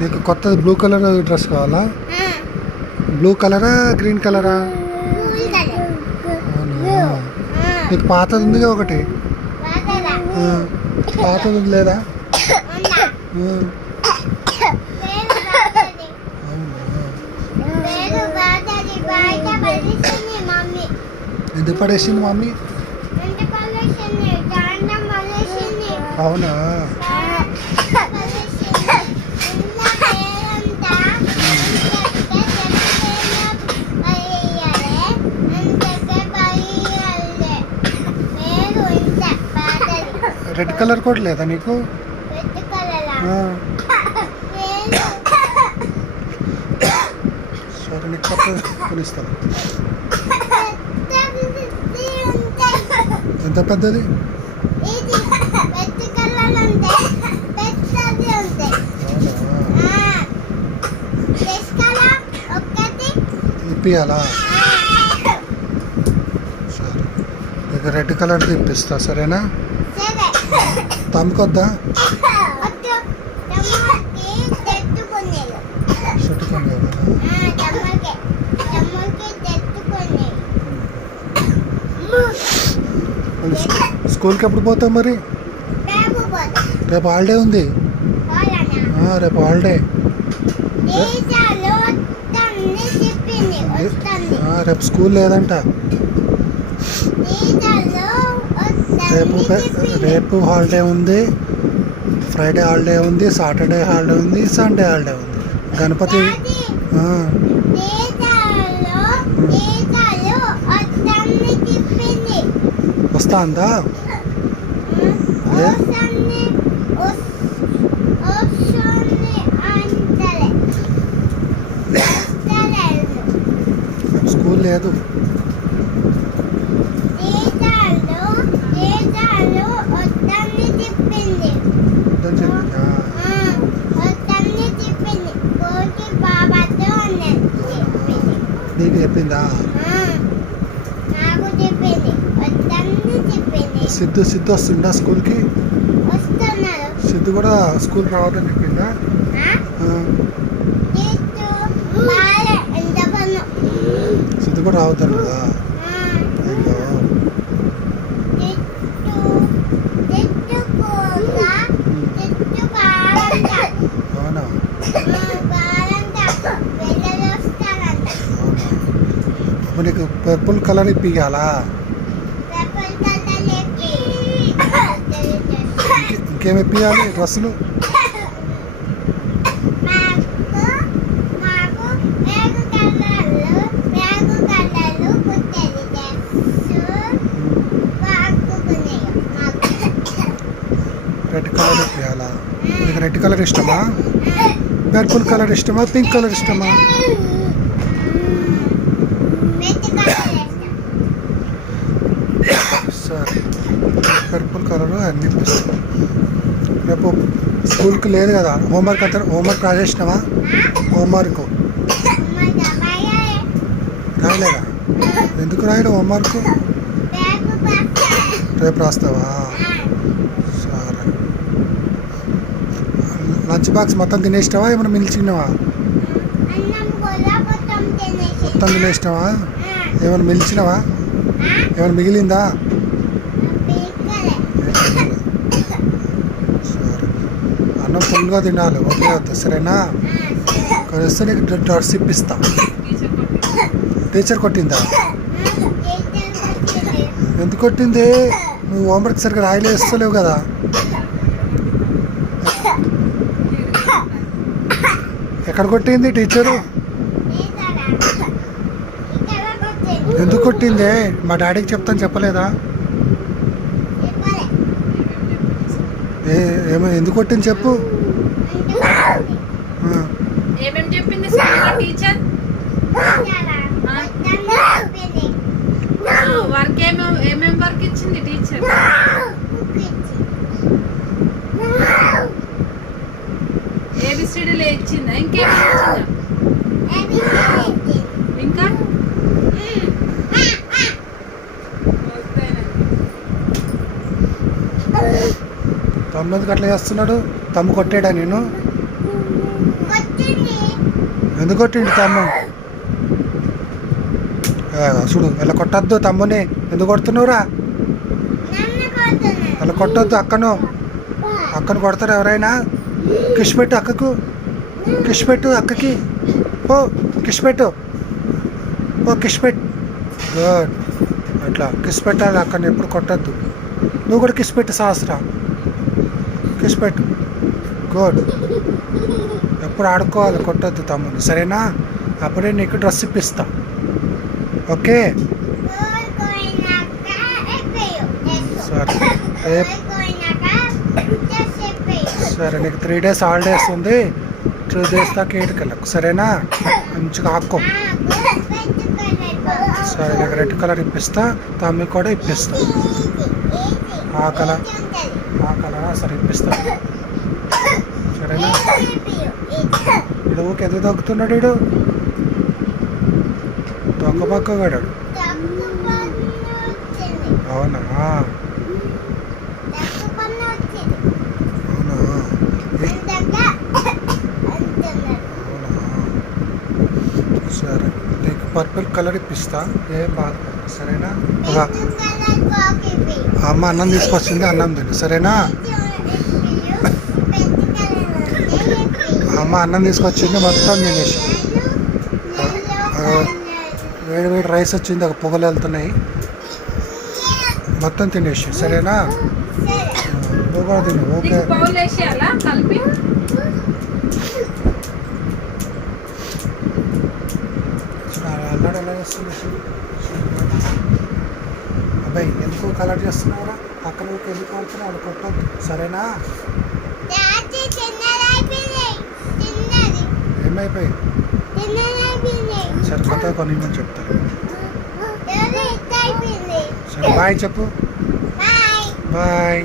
నీకు కొత్తది blue colour dress కావాలా? బ్లూ కలరా గ్రీన్ కలరా? నీకు పాతది ఉందిగా ఒకటి, పాతది లేదా? ఎందుకు పడేసింది మమ్మీ? అవునా? రెడ్ కలర్ కూడా లేదా నీకు? సరే నీకు కొత్తది కొనిస్తాను. ఎంత పెద్దది? ఇప్పియాలా? సరే నీకు రెడ్ కలర్ ఇప్పిస్తా, సరేనా? తమ్ముకొద్దా? స్కూల్కి ఎప్పుడు పోతావు మరి? రేపు హాలిడే ఉంది. రేపు హాలిడే. రేపు స్కూల్ లేదంట. రేపు హాలిడే ఉంది, ఫ్రైడే హాలిడే ఉంది, సాటర్డే హాలిడే ఉంది, సండే హాలిడే ఉంది. గణపతి వస్తా అందా? స్కూల్ లేదు. నీకు చెప్పిందా? సిద్ధు వస్తుందా స్కూల్కి? సిద్ధు కూడా స్కూల్ రావద్దని చెప్పిందా? సిద్ధు కూడా రావద్దని కదా? అవునా? అప్పుడు నీకు పర్పుల్ కలర్ ఇప్పియాలా? ఇంకేమి ఇప్పియాలి డ్రెస్సులు? రెడ్ కలర్ ఇప్పియాలా? నీకు రెడ్ కలర్ ఇష్టమా? పర్పుల్ కలర్ ఇష్టమా? పింక్ కలర్ ఇష్టమా? సరే పర్పుల్ కలర్ అన్ని. రేపు స్కూల్కి లేదు కదా? హోంవర్క్ రాసేసినావా? హోంవర్క్ రాయలేదా? ఎందుకు రాయడు హోంవర్క్? రేపు రాస్తావా? సరే. లంచ్ బాక్స్ మొత్తం తినేసినావా? ఏమైనా మిగిల్చినావా? మొత్తం తినేసినావా? ఏమైనా మిగిల్చినావా? ఏమైనా మిగిలిందా? సరే అన్నం ఫుల్గా తినాలి, ఓకే వద్దు, సరేనా? కలిస్తే నీకు డ్రెస్ ఇప్పిస్తా. టీచర్ కొట్టిందా? ఎందుకు కొట్టింది? నువ్వు హోంవర్క్ సరిగ్గా రాయలేస్తలేవు కదా? ఎక్కడ కొట్టింది టీచరు? ఎందుకు కొట్టిందే? మా డాడీకి చెప్తాను చెప్పలేదా? ఏమో ఎందుకు కొట్టింది చెప్పు. వర్క్ ఏమేం వర్క్ ఇచ్చింది టీచర్? ఏబిసిడీలో ఇచ్చిందా? ఇంకేమైనా ఇచ్చిందా? ఇంకా తమ్ముడు ఎందుకు అట్లా చేస్తున్నాడు? తమ్ము కొట్టాడా నేను? ఎందుకు కొట్టిండు తమ్ము? చూడు ఇలా కొట్టద్దు తమ్ముని. ఎందుకు కొడుతున్నావురా? అలా కొట్టద్దు. అక్కను కొడతారు ఎవరైనా? కిష్ పెట్టు అక్కకు. కిష్ పెట్టు అక్కకి. ఓ కిష్ పెట్టు. ఓ కిష్ పెట్టు. గుడ్. అట్లా కిష్ పెట్టాలి. అక్కని ఎప్పుడు కొట్టద్దు. నువ్వు కూడా కిష్ పెట్టు సహస్ర. కిష్ పెట్టు. గుడ్. ఎప్పుడు ఆడుకోవాలి, కొట్టద్దు తమ్ముని, సరేనా? అప్పుడే నీకు డ్రెస్ ఇప్పిస్తా. ఓకే సరే. సరే నీకు 3 days హాలిడేస్ ఉంది. 2 days దాకా ఏడుకి వెళ్ళకు, సరేనా? మంచిగా ఆక్కో. సరే నీకు రెడ్ కలర్ ఇప్పిస్తా, తమ్మి కూడా ఇప్పిస్తా. ఆ కలర్ సరే ఇప్పిస్తా, సరేనా? ఇడు ఊరికి ఎందుకు తగ్గుతున్నాడు? ఇడు దొంగ అవునా? సరే నీకు పర్పుల్ కలర్ ఇప్పిస్తా, ఏం బాధపడదు, సరేనా? అమ్మ అన్నం తీసుకొచ్చింది, అన్నం తిను, సరేనా? అమ్మ అన్నం తీసుకొచ్చింది, మొత్తం తినేసి. వేడి వేడి రైస్ వచ్చింది, ఒక పొగలు వెళ్తున్నాయి, మొత్తం తినేసి, సరేనా? నువ్వు కూడా తిను. ఓకే అల్లాడు ఎలా చేస్తుంది? అబ్బాయి ఎందుకు కలర్ చేస్తున్నావురా? అక్కడ నువ్వు ఎందుకు ఆడుతున్నావు? వాళ్ళు కొట్టద్దు, సరేనా? ఏమైపోయి? సరే కొత్త కొనిమని చెప్తారు. సరే బాయ్ చెప్పు. బాయ్.